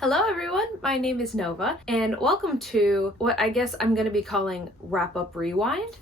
Hello everyone, my name is Nova, and welcome to what I guess I'm going to be calling Wrap Up Rewind.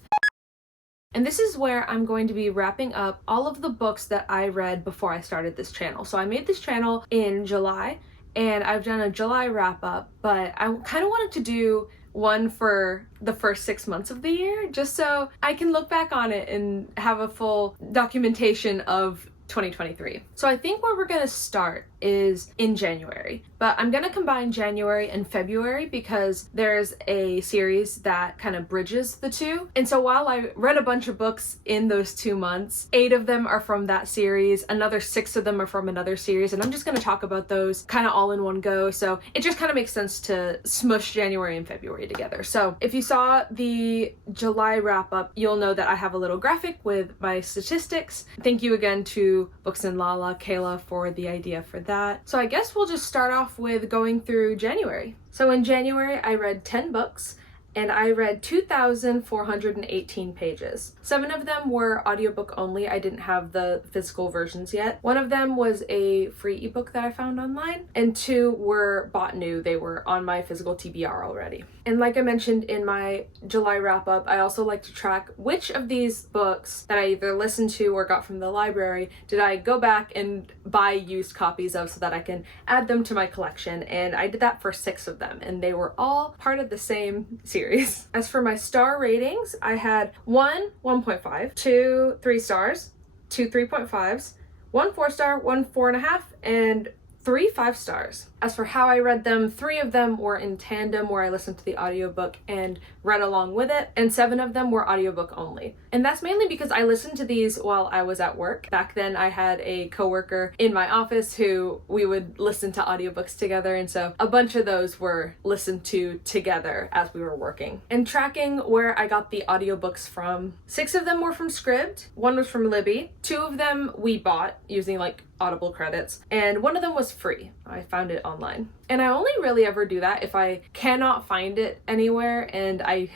And this is where I'm going to be wrapping up all of the books that I read before I started this channel. So I made this channel in July, and I've done a July wrap up, but I kind of wanted to do one for the first 6 months of the year, just so I can look back on it and have a full documentation of 2023. So I think where we're gonna start is in January, but I'm gonna combine January and February because there's a series that kind of bridges the two. And so while I read a bunch of books in those 2 months, 8 of them are from that series, another 6 of them are from another series, and I'm just gonna talk about those kind of all in one go. So it just kind of makes sense to smush January and February together. So if you saw the July wrap up, you'll know that I have a little graphic with my statistics. Thank you again to Books and Lala, Kayla, for the idea for that. So I guess we'll just start off with going through January. So in January, I read 10 books and I read 2,418 pages. 7 of them were audiobook only. I didn't have the physical versions yet. 1 of them was a free ebook that I found online, and 2 were bought new. They were on my physical TBR already. And like I mentioned in my July wrap up, I also like to track which of these books that I either listened to or got from the library did I go back and buy used copies of so that I can add them to my collection. And I did that for 6 of them, and they were all part of the same series. As for my star ratings, I had 1 1.5, 2 3 stars, 2 3.5s, 1 4-star, 1 4.5, and 3 5 stars. As for how I read them, 3 of them were in tandem where I listened to the audiobook and read along with it, and 7 of them were audiobook only. And that's mainly because I listened to these while I was at work. Back then I had a coworker in my office who we would listen to audiobooks together, and so a bunch of those were listened to together as we were working. And tracking where I got the audiobooks from, 6 of them were from Scribd, 1 was from Libby, 2 of them we bought using like Audible credits, and 1 of them was free. I found it online. And I only really ever do that if I cannot find it anywhere, and I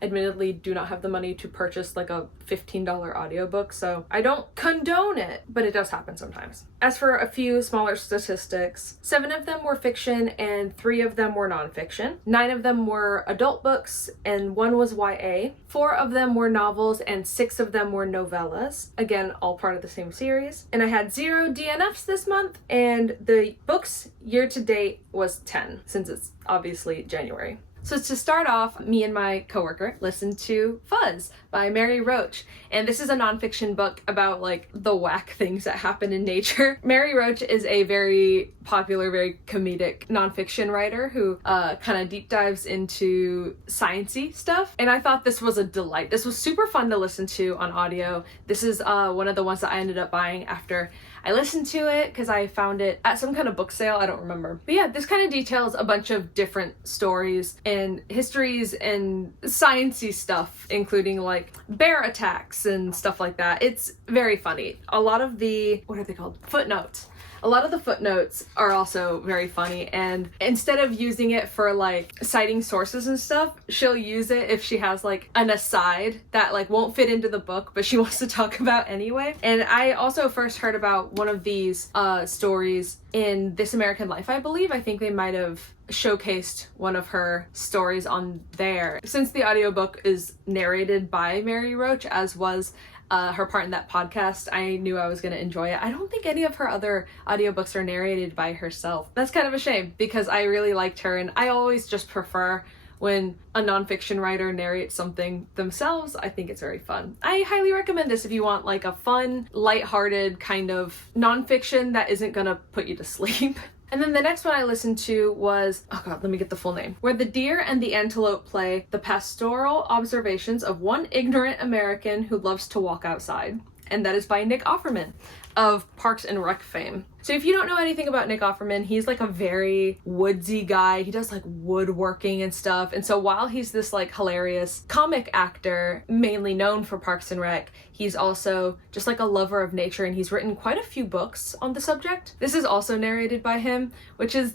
admittedly do not have the money to purchase like a $15 audiobook, so I don't condone it, but it does happen sometimes. As for a few smaller statistics, 7 of them were fiction and 3 of them were nonfiction. 9 of them were adult books and 1 was YA. 4 of them were novels and 6 of them were novellas. Again, all part of the same series. And I had 0 DNFs this month, and the books year to date was 10, since it's obviously January. So to start off, me and my coworker listened to Fuzz by Mary Roach. And this is a nonfiction book about like the whack things that happen in nature. Mary Roach is a very popular, very comedic nonfiction writer who kind of deep dives into science-y stuff. And I thought this was a delight. This was super fun to listen to on audio. This is one of the ones that I ended up buying after I listened to it because I found it at some kind of book sale, I don't remember. But yeah, this kind of details a bunch of different stories and histories and science-y stuff, including like bear attacks and stuff like that. It's very funny. A lot of the, what are they called? Footnotes. A lot of the footnotes are also very funny, and instead of using it for like citing sources and stuff, she'll use it if she has like an aside that like won't fit into the book but she wants to talk about anyway. And I also first heard about one of these stories in This American Life, I believe. I think they might have showcased one of her stories on there. Since the audiobook is narrated by Mary Roach, as was her part in that podcast, I knew I was going to enjoy it. I don't think any of her other audiobooks are narrated by herself. That's kind of a shame because I really liked her, and I always just prefer when a nonfiction writer narrates something themselves. I think it's very fun. I highly recommend this if you want like a fun, lighthearted kind of nonfiction that isn't going to put you to sleep. And then the next one I listened to was, oh god, let me get the full name. Where the Deer and the Antelope Play, the Pastoral Observations of One Ignorant American Who Loves to Walk Outside. And that is by Nick Offerman of Parks and Rec fame. So if you don't know anything about Nick Offerman, he's like a very woodsy guy. He does like woodworking and stuff. And so while he's this like hilarious comic actor, mainly known for Parks and Rec, he's also just like a lover of nature, and he's written quite a few books on the subject. This is also narrated by him, which is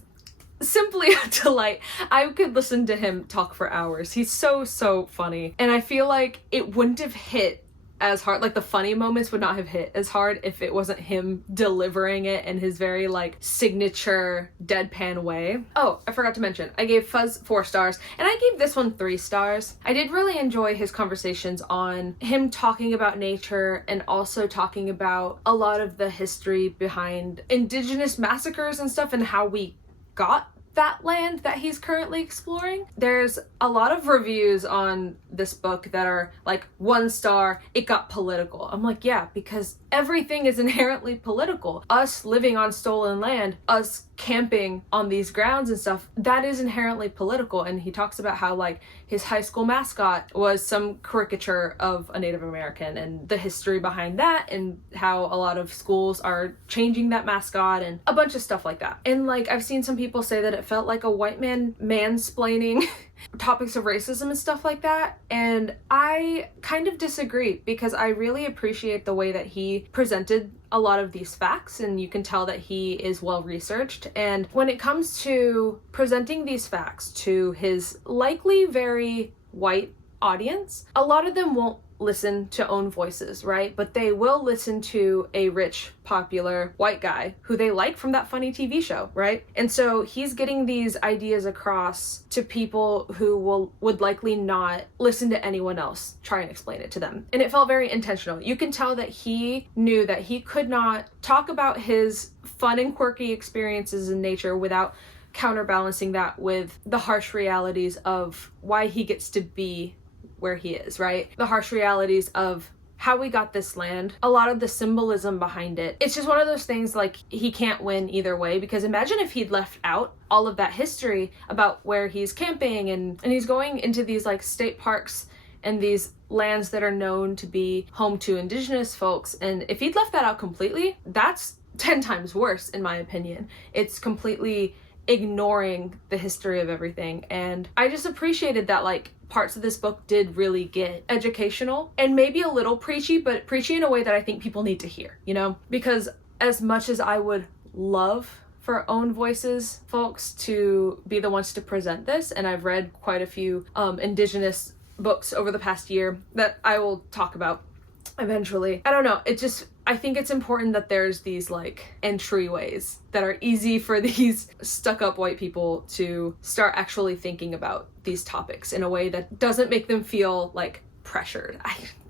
simply a delight. I could listen to him talk for hours. He's so funny. And I feel like it wouldn't have hit as hard, like the funny moments would not have hit as hard if it wasn't him delivering it in his very like signature deadpan way. Oh, I forgot to mention, I gave Fuzz 4 stars and I gave this one 3 stars. I did really enjoy his conversations on him talking about nature and also talking about a lot of the history behind indigenous massacres and stuff and how we got that land that he's currently exploring. There's a lot of reviews on this book that are like 1 star, it got political. I'm like, yeah, because everything is inherently political. Us living on stolen land, us camping on these grounds and stuff, that is inherently political. And he talks about how like his high school mascot was some caricature of a Native American and the history behind that and how a lot of schools are changing that mascot and a bunch of stuff like that. And like I've seen some people say that it felt like a white man mansplaining topics of racism and stuff like that, and I kind of disagree because I really appreciate the way that he presented a lot of these facts, and you can tell that he is well researched. And when it comes to presenting these facts to his likely very white audience, a lot of them won't listen to own voices, right? But they will listen to a rich, popular white guy who they like from that funny TV show, right? And so he's getting these ideas across to people who would likely not listen to anyone else try and explain it to them. And it felt very intentional. You can tell that he knew that he could not talk about his fun and quirky experiences in nature without counterbalancing that with the harsh realities of why he gets to be where he is, right? The harsh realities of how we got this land, a lot of the symbolism behind it. It's just one of those things like he can't win either way, because imagine if he'd left out all of that history about where he's camping and he's going into these like state parks and these lands that are known to be home to indigenous folks. And if he'd left that out completely, that's 10 times worse in my opinion. It's completely ignoring the history of everything. And I just appreciated that like parts of this book did really get educational and maybe a little preachy, but preachy in a way that I think people need to hear, you know? Because as much as I would love for own voices folks to be the ones to present this, and I've read quite a few indigenous books over the past year that I will talk about eventually. I don't know, I think it's important that there's these like entryways that are easy for these stuck-up white people to start actually thinking about these topics in a way that doesn't make them feel like pressured.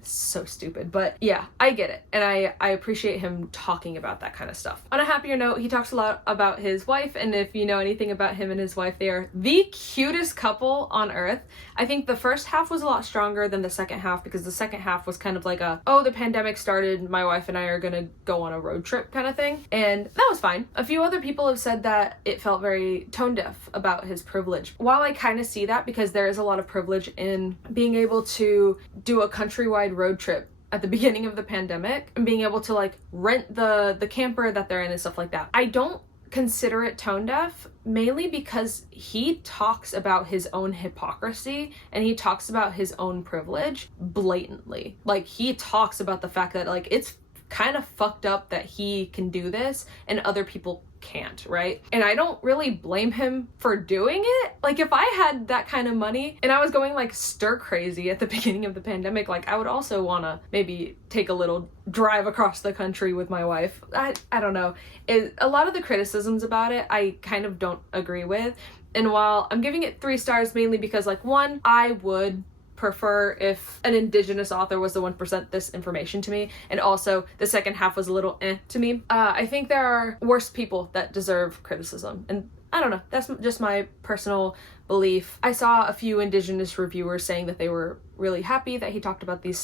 So stupid, but yeah, I get it, and I appreciate him talking about that kind of stuff. On a happier note, he talks a lot about his wife, and if you know anything about him and his wife, they are the cutest couple on earth. I think the first half was a lot stronger than the second half, because the second half was kind of like the pandemic started, my wife and I are gonna go on a road trip kind of thing, and that was fine. A few other people have said that it felt very tone deaf about his privilege. While I kind of see that, because there is a lot of privilege in being able to do a countrywide road trip at the beginning of the pandemic and being able to like rent the camper that they're in and stuff like that, I don't consider it tone deaf, mainly because he talks about his own hypocrisy and he talks about his own privilege blatantly. Like he talks about the fact that like it's kind of fucked up that he can do this and other people can't, right? And I don't really blame him for doing it. Like if I had that kind of money and I was going like stir crazy at the beginning of the pandemic, like I would also want to maybe take a little drive across the country with my wife. I don't know. A lot of the criticisms about it I kind of don't agree with. And while I'm giving it 3 stars mainly because like one, I would prefer if an indigenous author was the one to present this information to me, and also the second half was a little to me. I think there are worse people that deserve criticism, and I don't know, that's just my personal belief. I saw a few indigenous reviewers saying that they were really happy that he talked about this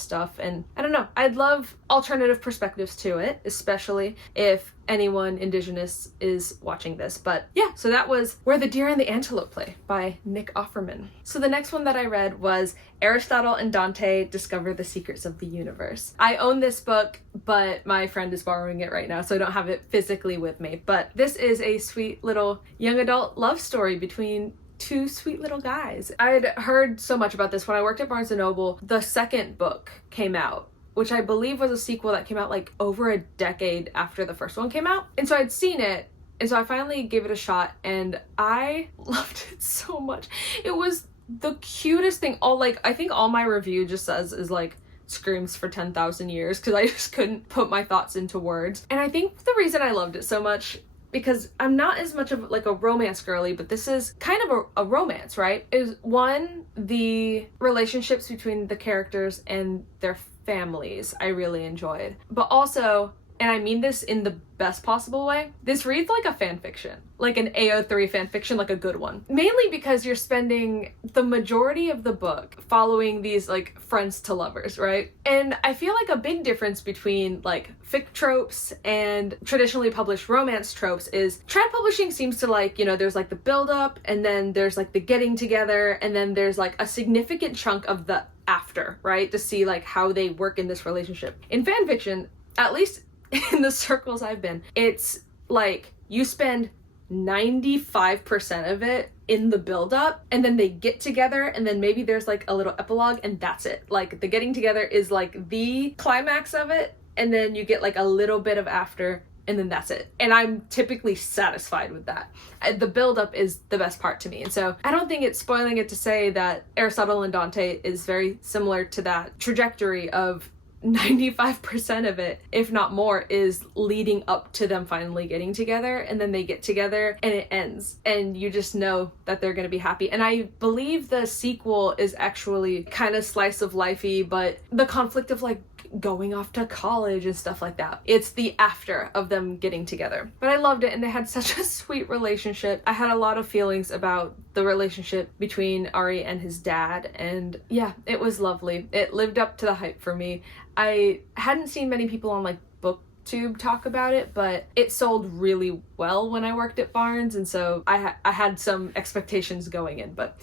stuff, and I don't know, I'd love alternative perspectives to it, especially if anyone indigenous is watching this. But yeah, so that was Where the Deer and the Antelope Play by Nick Offerman. So the next one that I read was Aristotle and Dante Discover the Secrets of the Universe. I own this book, but my friend is borrowing it right now, so I don't have it physically with me. But this is a sweet little young adult love story between 2 sweet little guys. I had heard so much about this when I worked at Barnes & Noble. The second book came out, which I believe was a sequel that came out like over a decade after the first one came out. And so I'd seen it, and so I finally gave it a shot, and I loved it so much. It was the cutest thing. I think all my review just says is like screams for 10,000 years because I just couldn't put my thoughts into words. And I think the reason I loved it so much, because I'm not as much of like a romance girly, but this is kind of a romance, right? Is one, the relationships between the characters and their families I really enjoyed. But also, and I mean this in the best possible way, this reads like a fan fiction, like an AO3 fan fiction, like a good one. Mainly because you're spending the majority of the book following these like friends to lovers, right? And I feel like a big difference between like fic tropes and traditionally published romance tropes is trad publishing seems to like, you know, there's like the build up and then there's like the getting together and then there's like a significant chunk of the after, right? To see like how they work in this relationship. In fan fiction, at least in the circles I've been, it's like you spend 95% of it in the build-up and then they get together and then maybe there's like a little epilogue and that's it. Like the getting together is like the climax of it and then you get like a little bit of after and then that's it. And I'm typically satisfied with that. The build-up is the best part to me. And so I don't think it's spoiling it to say that Aristotle and Dante is very similar to that trajectory of 95% of it, if not more, is leading up to them finally getting together, and then they get together and it ends and you just know that they're going to be happy. And I believe the sequel is actually kind of slice of lifey, but the conflict of like going off to college and stuff like that. It's the after of them getting together. But I loved it and they had such a sweet relationship. I had a lot of feelings about the relationship between Ari and his dad, and yeah, it was lovely. It lived up to the hype for me. I hadn't seen many people on like BookTube talk about it, but it sold really well when I worked at Barnes, and so I had some expectations going in, but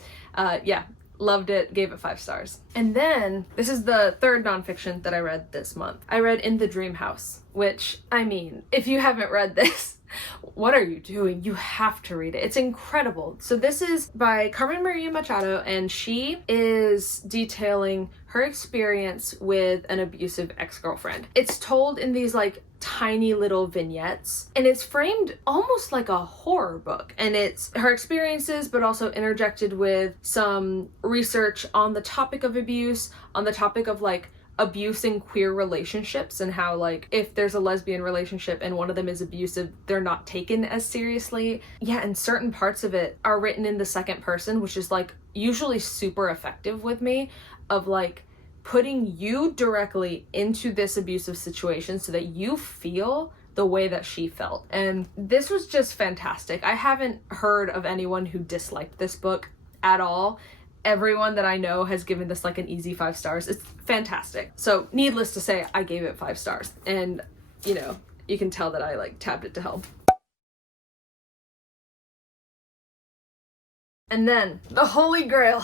yeah, loved it, gave it 5 stars. And then this is the third nonfiction that I read this month. I read In the Dream House, which, I mean, if you haven't read this, what are you doing? You have to read it. It's incredible. So this is by Carmen Machado, and she is detailing her experience with an abusive ex-girlfriend. It's told in these like tiny little vignettes, and it's framed almost like a horror book, and it's her experiences but also interjected with some research on the topic of abuse, on the topic of like abuse in queer relationships, and how like if there's a lesbian relationship and one of them is abusive, they're not taken as seriously. Yeah, and certain parts of it are written in the second person, which is like usually super effective with me, of like putting you directly into this abusive situation so that you feel the way that she felt. And this was just fantastic. I haven't heard of anyone who disliked this book at all. Everyone that I know has given this like an easy 5 stars. It's fantastic. So needless to say, I gave it 5 stars. And, you know, you can tell that I like tabbed it to hell. And then the holy grail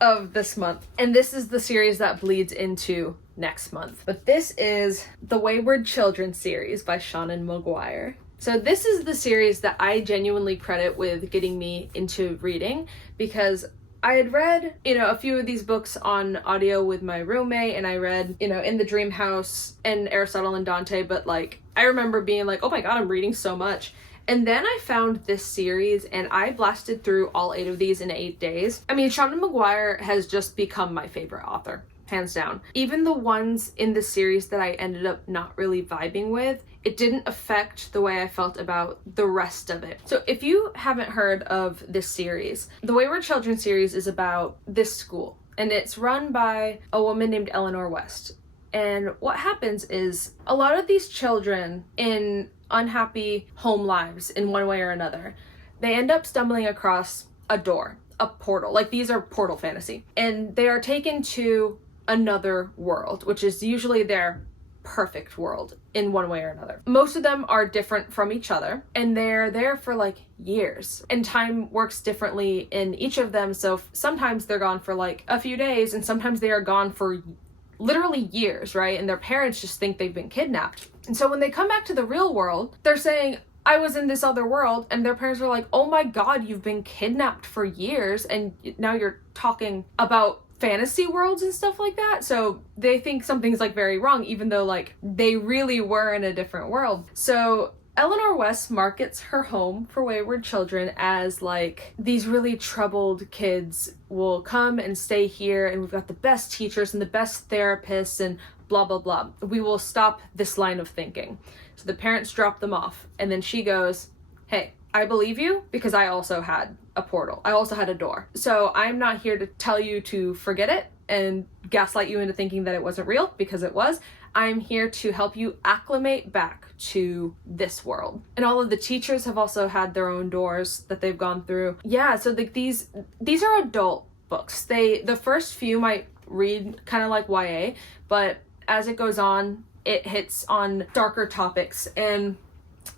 of this month. And this is the series that bleeds into next month. But this is the Wayward Children series by Seanan McGuire. So this is the series that I genuinely credit with getting me into reading, because I had read, you know, a few of these books on audio with my roommate, and I read, you know, In the Dream House and Aristotle and Dante, but like, I remember being like, oh my god, I'm reading so much. And then I found this series and I blasted through all 8 of these in 8 days. I mean, Seanan McGuire has just become my favorite author, hands down. Even the ones in the series that I ended up not really vibing with, it didn't affect the way I felt about the rest of it. So if you haven't heard of this series, the Wayward Children series is about this school, and it's run by a woman named Eleanor West. And what happens is a lot of these children in unhappy home lives in one way or another, they end up stumbling across a door, a portal. Like, these are portal fantasy. And they are taken to another world, which is usually their perfect world in one way or another. Most of them are different from each other, and they're there for like years, and time works differently in each of them. So sometimes they're gone for like a few days, and sometimes they are gone for literally years, right? And their parents just think they've been kidnapped. And so when they come back to the real world, they're saying, I was in this other world, and their parents are like, oh my god, you've been kidnapped for years, and now you're talking about fantasy worlds and stuff like that. So they think something's like very wrong, even though like they really were in a different world. So Eleanor West markets her home for wayward children as like these really troubled kids will come and stay here, and we've got the best teachers and the best therapists and blah blah blah. We will stop this line of thinking. So the parents drop them off, and then she goes, hey, I believe you because I also had a portal. I also had a door. So I'm not here to tell you to forget it and gaslight you into thinking that it wasn't real, because it was. I'm here to help you acclimate back to this world. And all of the teachers have also had their own doors that they've gone through. Yeah, so these are adult books. The first few might read kind of like YA, but as it goes on, it hits on darker topics, and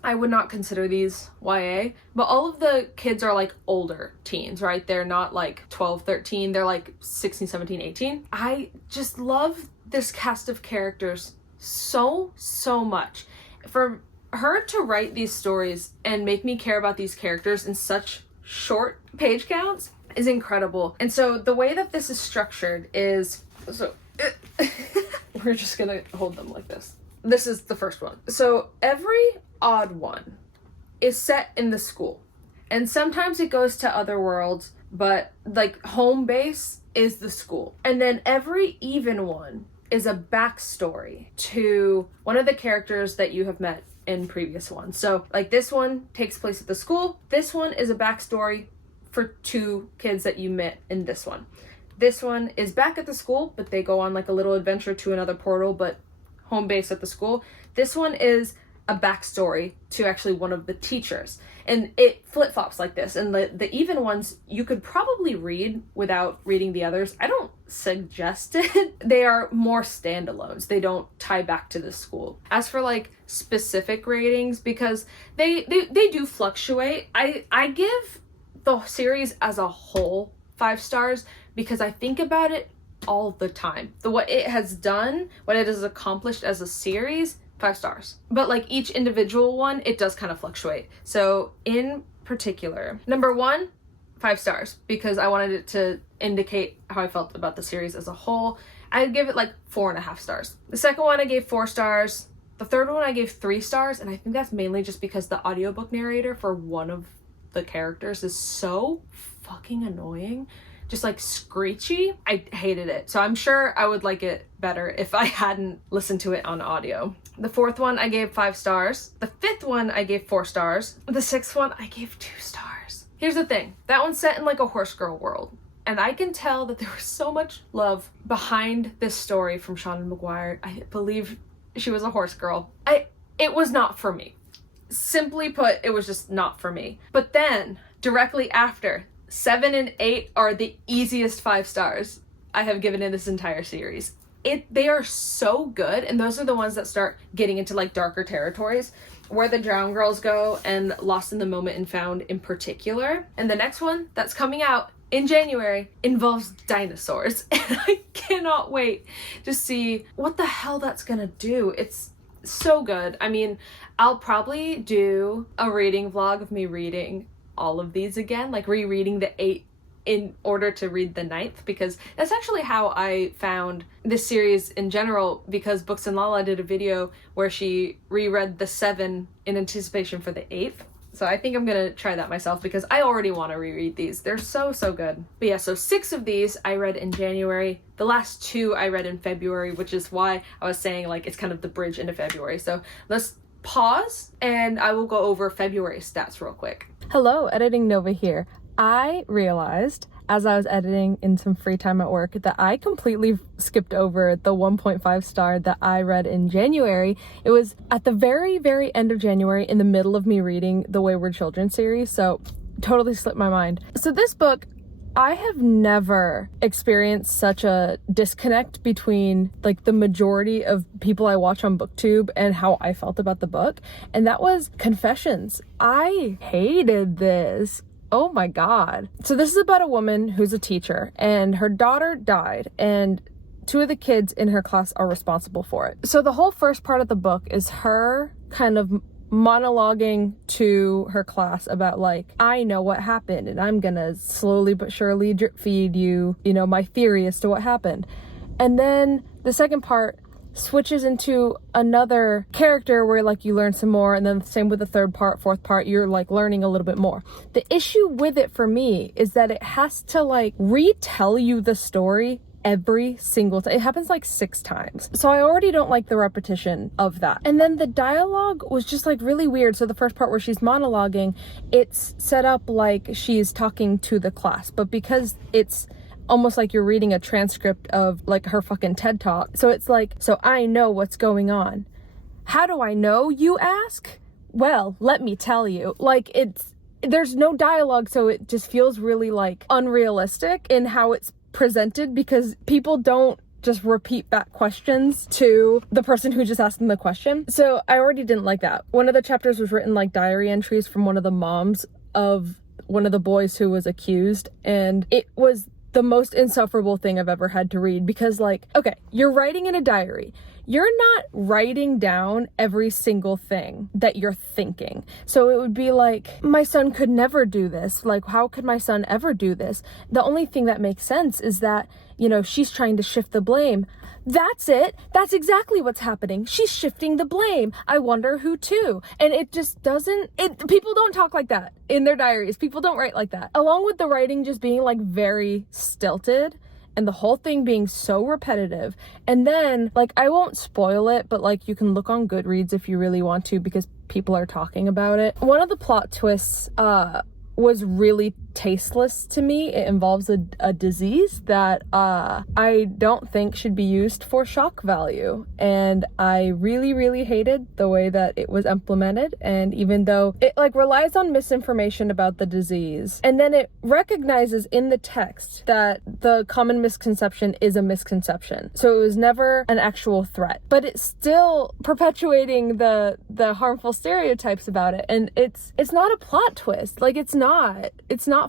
I would not consider these YA, but all of the kids are like older teens, right? They're not like 12, 13, they're like 16, 17, 18. I just love this cast of characters so much. For her to write these stories and make me care about these characters in such short page counts is incredible. And so the way that this is structured is, we're just gonna hold them like this. This is the first one. So every odd one is set in the school, and sometimes it goes to other worlds, but like home base is the school. And then every even one is a backstory to one of the characters that you have met in previous ones. So like this one takes place at the school. This one is a backstory for two kids that you met in this one. This one is back at the school, but they go on like a little adventure to another portal, but home base at the school. This one is a backstory to actually one of the teachers, and it flip-flops like this. And the even ones you could probably read without reading the others. I don't suggest it. They are more standalones. They don't tie back to the school. As for like specific ratings, because they do fluctuate, I give the series as a whole 5 stars because I think about it all the time. What it has done, what it has accomplished as a series, 5 stars. But like each individual one, it does kind of fluctuate. So in particular, number 1, 5 stars, because I wanted it to indicate how I felt about the series as a whole. I'd give it like 4.5 stars. The second one I gave 4 stars. The third one I gave 3 stars, and I think that's mainly just because the audiobook narrator for one of the characters is so fucking annoying. Just like screechy. I hated it. So I'm sure I would like it better if I hadn't listened to it on audio. The fourth one I gave 5 stars. The fifth one I gave 4 stars. The sixth one I gave 2 stars. Here's the thing. That one's set in like a horse girl world. And I can tell that there was so much love behind this story from Seanan McGuire. I believe she was a horse girl. It was not for me. Simply put, it was just not for me. But then, directly after, 7 and 8 are the easiest 5 stars I have given in this entire series. They are so good, and those are the ones that start getting into like darker territories, where the Drowned Girls go, and Lost in the Moment and Found in particular. And the next one that's coming out in January involves dinosaurs, and I cannot wait to see what the hell that's gonna do. It's so good. I mean, I'll probably do a reading vlog of me reading all of these again, like rereading the 8 in order to read the 9th, because that's actually how I found this series in general, because Books and Lala did a video where she reread the 7 in anticipation for the 8th. So I think I'm gonna try that myself because I already want to reread these. They're so good. But yeah, so 6 of these I read in January. The last 2 I read in February, which is why I was saying like it's kind of the bridge into February. So let's pause and I will go over February stats real quick. Hello, Editing Nova here. I realized as I was editing in some free time at work that I completely skipped over the 1.5 star that I read in January. It was at the very end of January, in the middle of me reading the Wayward Children series, so totally slipped my mind. So this book, I have never experienced such a disconnect between like the majority of people I watch on BookTube and how I felt about the book, and that was Confessions. I hated this. Oh my god. So this is about a woman who's a teacher, and her daughter died, and 2 of the kids in her class are responsible for it. So the whole first part of the book is her kind of monologuing to her class about like, I know what happened, and I'm gonna slowly but surely drip feed you, my theory as to what happened. And then the second part switches into another character where like you learn some more, and then same with the third part, fourth part, you're like learning a little bit more. The issue with it for me is that it has to like retell you the story every single time. It happens like 6 times. So I already don't like the repetition of that. And then the dialogue was just like really weird. So the first part where she's monologuing, it's set up like she's talking to the class, but because it's almost like you're reading a transcript of like her fucking TED Talk. So it's like, so I know what's going on. How do I know, you ask? Well, let me tell you. Like there's no dialogue, so it just feels really like unrealistic in how it's presented, because people don't just repeat back questions to the person who just asked them the question. So I already didn't like that. One of the chapters was written like diary entries from one of the moms of one of the boys who was accused, and it was the most insufferable thing I've ever had to read, because like, okay, you're writing in a diary. You're not writing down every single thing that you're thinking. So it would be like, my son could never do this. Like, how could my son ever do this? The only thing that makes sense is that, you know, she's trying to shift the blame. That's it. That's exactly what's happening. She's shifting the blame. I wonder who to. And it just doesn't, people don't talk like that in their diaries. People don't write like that. Along with the writing just being like very stilted, and the whole thing being so repetitive. And then, like, I won't spoil it, but like you can look on Goodreads if you really want to, because people are talking about it. One of the plot twists was really tasteless to me. It involves a disease that I don't think should be used for shock value, and I really hated the way that it was implemented. And even though it like relies on misinformation about the disease, and then it recognizes in the text that the common misconception is a misconception, so it was never an actual threat, but it's still perpetuating the harmful stereotypes about it. And it's not a plot twist. Like, it's not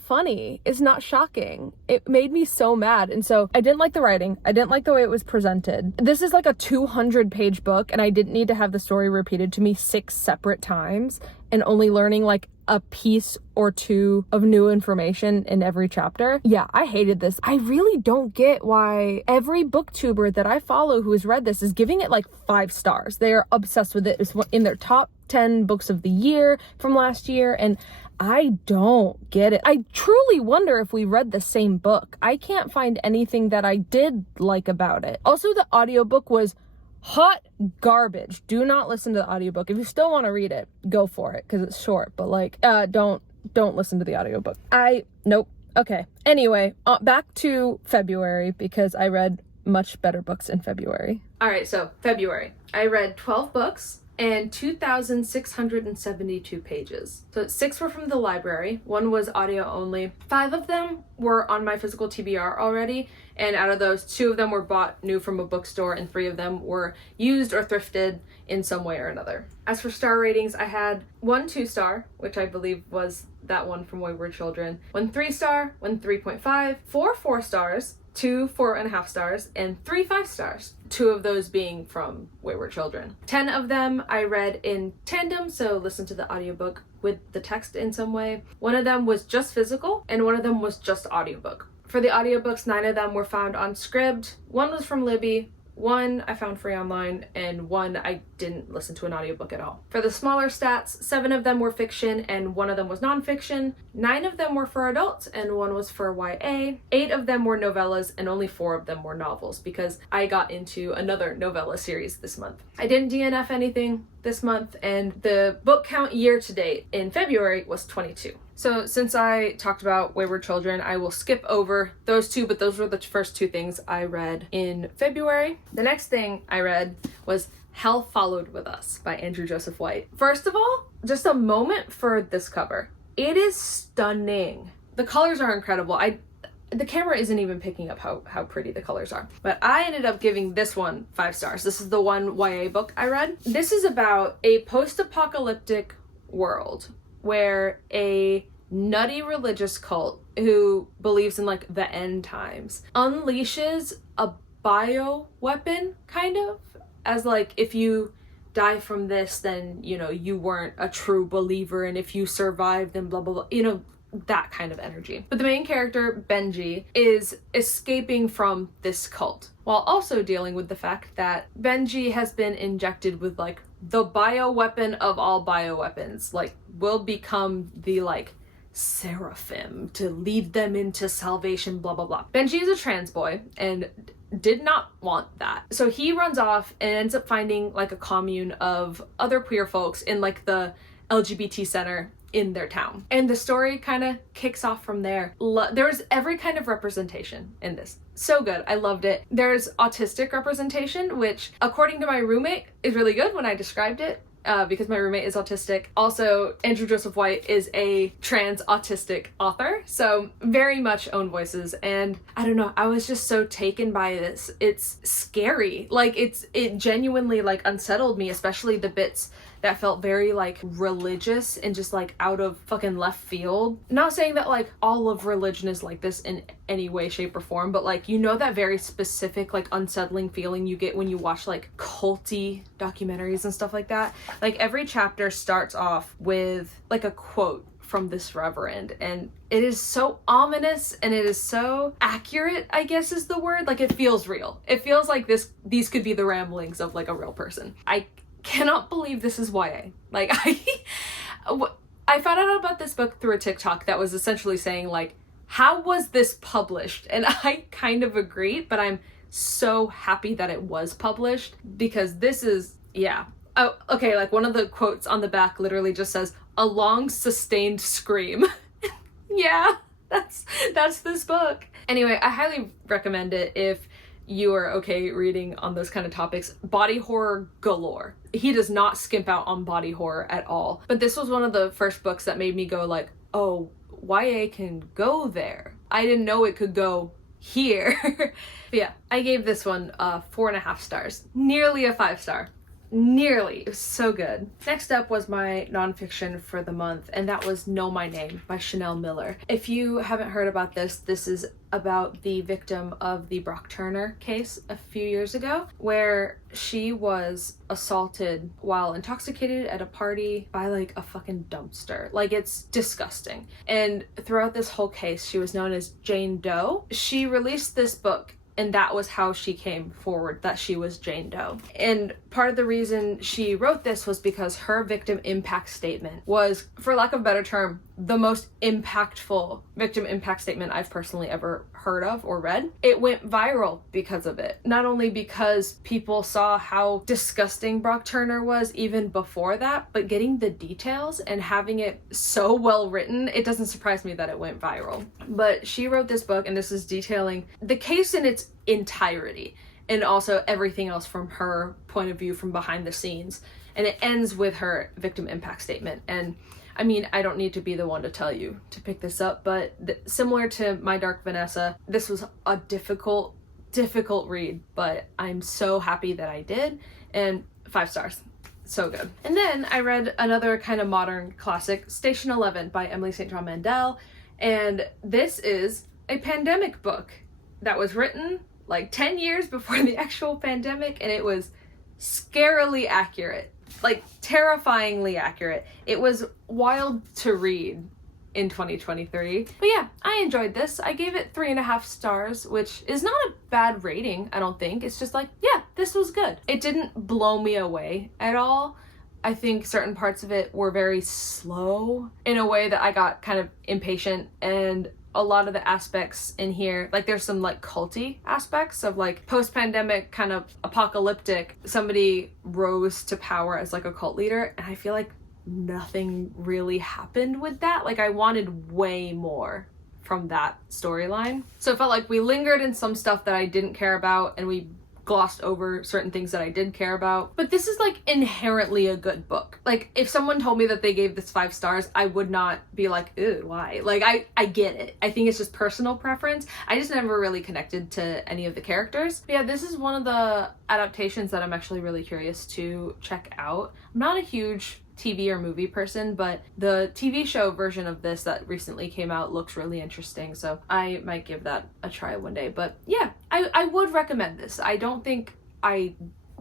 funny. It's not shocking. It made me so mad. And so I didn't like the writing. I didn't like the way it was presented. This is like a 200-page book, and I didn't need to have the story repeated to me 6 separate times and only learning like a piece or 2 of new information in every chapter. Yeah, I hated this. I really don't get why every booktuber that I follow who has read this is giving it like 5 stars. They are obsessed with it. It's in their top 10 books of the year from last year, and I don't get it. I truly wonder if we read the same book. I can't find anything that I did like about it. Also, the audiobook was hot garbage. Do not listen to the audiobook. If you still want to read it, go for it, because it's short, but like, don't listen to the audiobook. Nope. Okay. Anyway, back to February, because I read much better books in February. All right, so February. I read 12 books and 2,672 pages. So 6 were from the library, 1 was audio only. 5 of them were on my physical TBR already, and out of those, 2 of them were bought new from a bookstore, and 3 of them were used or thrifted in some way or another. As for star ratings, I had 1 2-star, which I believe was that one from Wayward Children, 1 3-star, 1 3.5, 4 4-stars, 2 4.5 stars, and 3 5 stars. 2 of those being from Wayward Children. 10 of them I read in tandem, so listen to the audiobook with the text in some way. 1 of them was just physical, and 1 of them was just audiobook. For the audiobooks, 9 of them were found on Scribd. 1 was from Libby, 1 I found free online, and 1 I didn't listen to an audiobook at all. For the smaller stats, 7 of them were fiction and 1 of them was nonfiction. 9 of them were for adults and 1 was for YA. 8 of them were novellas and only 4 of them were novels, because I got into another novella series this month. I didn't DNF anything this month, and the book count year to date in February was 22. So since I talked about Wayward Children, I will skip over those 2, but those were the first 2 things I read in February. The next thing I read was Hell Followed With Us by Andrew Joseph White. First of all, just a moment for this cover. It is stunning. The colors are incredible. The camera isn't even picking up how pretty the colors are. But I ended up giving this one 5 stars. This is the one YA book I read. This is about a post-apocalyptic world where a nutty religious cult who believes in like the end times unleashes a bio weapon, kind of, as like, if you die from this, then, you know, you weren't a true believer, and if you survive, then blah blah blah, you know, that kind of energy. But the main character, Benji, is escaping from this cult while also dealing with the fact that Benji has been injected with like the bioweapon of all bioweapons, like will become the like seraphim to lead them into salvation, blah blah blah. Benji is a trans boy and did not want that. So he runs off and ends up finding like a commune of other queer folks in like the LGBT center in their town. And the story kind of kicks off from there. There's every kind of representation in this. So good. I loved it. There's autistic representation, which according to my roommate is really good when I described it. Because my roommate is autistic. Also, Andrew Joseph White is a trans autistic author, so very much own voices. And I don't know, I was just so taken by this. It's scary. Like it genuinely like unsettled me, especially the bits that felt very like religious and just like out of fucking left field. Not saying that like all of religion is like this in any way, shape, or form, but like, you know, that very specific like unsettling feeling you get when you watch like culty documentaries and stuff like that. Like every chapter starts off with like a quote from this reverend, and it is so ominous and it is so accurate, I guess is the word. Like it feels real. It feels like these could be the ramblings of like a real person. I cannot believe this is YA. Like I found out about this book through a TikTok that was essentially saying like, how was this published? And I kind of agree, but I'm so happy that it was published because this is, yeah. Oh, okay, like one of the quotes on the back literally just says, a long sustained scream. Yeah, that's this book. Anyway, I highly recommend it if you are okay reading on those kind of topics. Body horror galore. He does not skimp out on body horror at all. But this was one of the first books that made me go like, oh, YA can go there. I didn't know it could go here. But yeah, I gave this one 4.5 stars. Nearly a 5-star. Nearly. It was so good. Next up was my nonfiction for the month, and that was Know My Name by Chanel Miller. If you haven't heard about this is about the victim of the Brock Turner case a few years ago, where she was assaulted while intoxicated at a party by like a fucking dumpster. Like it's disgusting. And throughout this whole case, she was known as Jane Doe. She released this book, and that was how she came forward, that she was Jane Doe. And part of the reason she wrote this was because her victim impact statement was, for lack of a better term, the most impactful victim impact statement I've personally ever heard of or read. It went viral because of it. Not only because people saw how disgusting Brock Turner was even before that, but getting the details and having it so well written, it doesn't surprise me that it went viral. But she wrote this book, and this is detailing the case in its entirety, and also everything else from her point of view from behind the scenes. And it ends with her victim impact statement. And I mean, I don't need to be the one to tell you to pick this up, but similar to My Dark Vanessa, this was a difficult read, but I'm so happy that I did, and 5 stars. So good. And then I read another kind of modern classic, Station 11 by Emily St. John Mandel, and this is a pandemic book that was written like 10 years before the actual pandemic, and it was scarily accurate. Like terrifyingly accurate. It was wild to read in 2023. But yeah, I enjoyed this. I gave it 3.5 stars, which is not a bad rating, I don't think. It's just like, yeah, this was good. It didn't blow me away at all. I think certain parts of it were very slow in a way that I got kind of impatient, and a lot of the aspects in here, like there's some like culty aspects of like post-pandemic kind of apocalyptic, somebody rose to power as like a cult leader, and I feel like nothing really happened with that. Like I wanted way more from that storyline. So it felt like we lingered in some stuff that I didn't care about, and we glossed over certain things that I did care about. But this is like inherently a good book. Like if someone told me that they gave this 5 stars, I would not be like, ew, why? Like I get it. I think it's just personal preference. I just never really connected to any of the characters. But yeah, this is one of the adaptations that I'm actually really curious to check out. I'm not a huge TV or movie person, but the TV show version of this that recently came out looks really interesting, so I might give that a try one day. But yeah, I would recommend this. I don't think I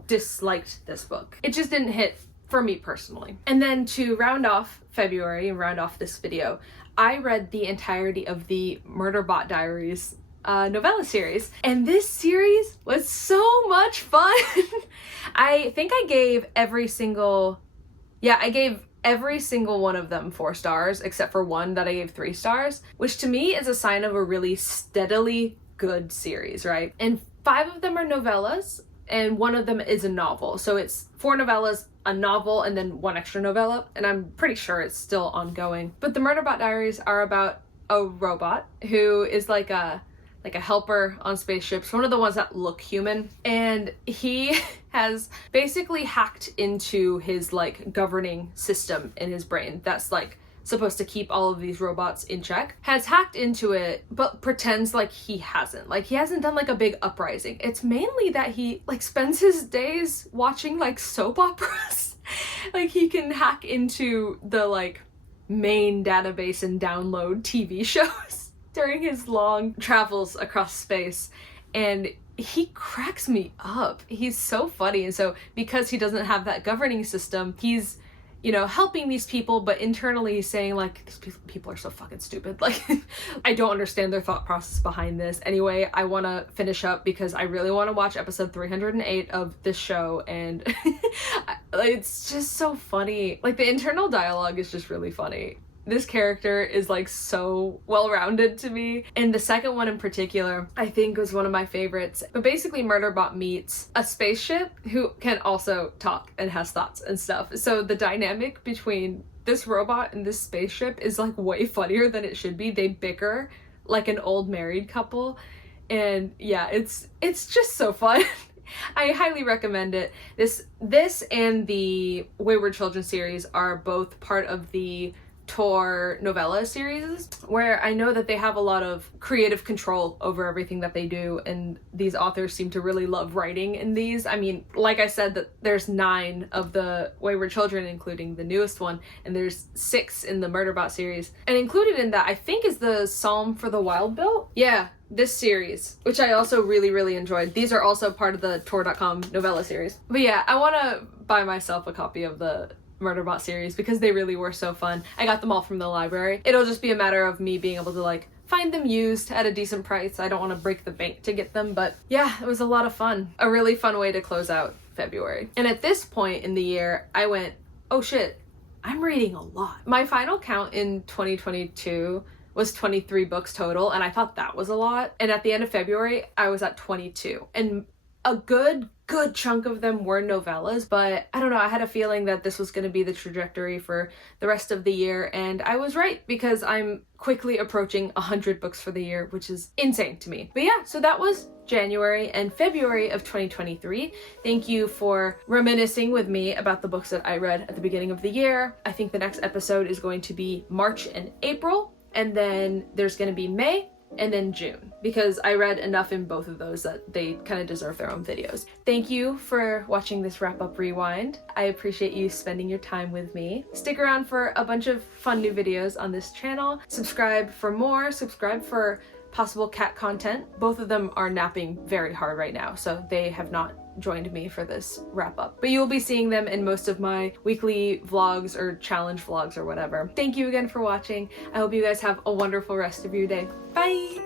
disliked this book. It just didn't hit for me personally. And then to round off February and round off this video, I read the entirety of the Murderbot Diaries novella series, and this series was so much fun. I think I gave every single one of them 4 stars, except for one that I gave 3 stars, which to me is a sign of a really steadily good series, right? And 5 of them are novellas, and one of them is a novel. So it's 4 novellas, a novel, and then 1 extra novella, and I'm pretty sure it's still ongoing. But the Murderbot Diaries are about a robot who is like a helper on spaceships, one of the ones that look human, and he has basically hacked into his like governing system in his brain that's like supposed to keep all of these robots in check, has hacked into it, but pretends like he hasn't done like a big uprising. It's mainly that he like spends his days watching like soap operas. Like he can hack into the like main database and download TV shows during his long travels across space, and he cracks me up. He's so funny. And so because he doesn't have that governing system, he's, you know, helping these people, but internally he's saying like, these people are so fucking stupid. Like, I don't understand their thought process behind this. Anyway, I want to finish up because I really want to watch episode 308 of this show, and it's just so funny. Like, the internal dialogue is just really funny. This character is like so well-rounded to me. And the second one in particular, I think was one of my favorites. But basically Murderbot meets a spaceship who can also talk and has thoughts and stuff. So the dynamic between this robot and this spaceship is like way funnier than it should be. They bicker like an old married couple. And yeah, it's just so fun. I highly recommend it. This and the Wayward Children series are both part of the Tor novella series, where I know that they have a lot of creative control over everything that they do, and these authors seem to really love writing in these. I mean, like I said, that there's 9 of the Wayward Children, including the newest one, and there's 6 in the Murderbot series. And included in that, I think, is the Psalm for the Wild Built. Yeah, this series, which I also really, really enjoyed. These are also part of the Tor.com novella series. But yeah, I want to buy myself a copy of the Murderbot series because they really were so fun. I got them all from the library. It'll just be a matter of me being able to like find them used at a decent price. I don't want to break the bank to get them, but yeah, it was a lot of fun. A really fun way to close out February. And at this point in the year, I went, oh shit, I'm reading a lot. My final count in 2022 was 23 books total, and I thought that was a lot. And at the end of February, I was at 22. And a good chunk of them were novellas, but I don't know, I had a feeling that this was going to be the trajectory for the rest of the year, and I was right, because I'm quickly approaching 100 books for the year, which is insane to me. But yeah, so that was January and February of 2023. Thank you for reminiscing with me about the books that I read at the beginning of the year. I think the next episode is going to be March and April, and then there's going to be May, and then June, because I read enough in both of those that they kind of deserve their own videos. Thank you for watching this wrap-up rewind. I appreciate you spending your time with me. Stick around for a bunch of fun new videos on this channel. Subscribe for more. Subscribe for possible cat content. Both of them are napping very hard right now, so they have not joined me for this wrap-up. But you will be seeing them in most of my weekly vlogs or challenge vlogs or whatever. Thank you again for watching. I hope you guys have a wonderful rest of your day. Bye!